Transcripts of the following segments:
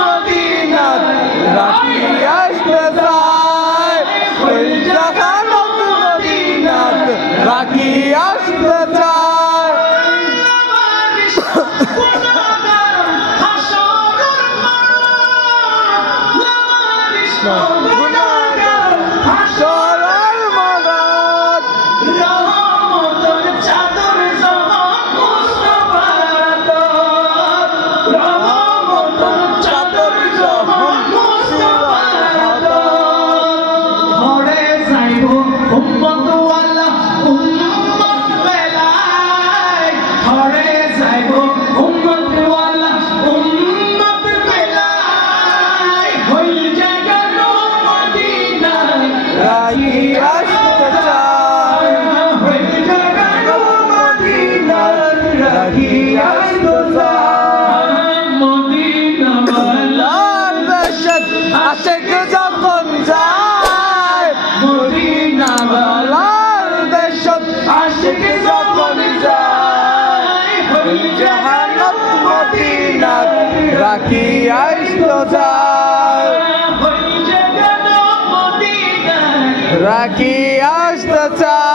মদিনাত রাখি আসতে চায় ওই জাহানত মদিনাত রাখি আসতে চায় আশেক যখন যায় মদিনা বালার দেশত আশেক যখন যায় জাহানত মদিনাত রাখি আসতে চায় রাখি আসতে চায়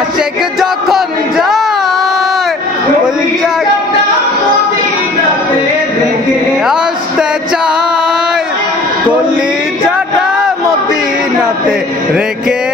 আশেক যখন যায় আসতে চায় কলিজাটা মদিনাতে রেখে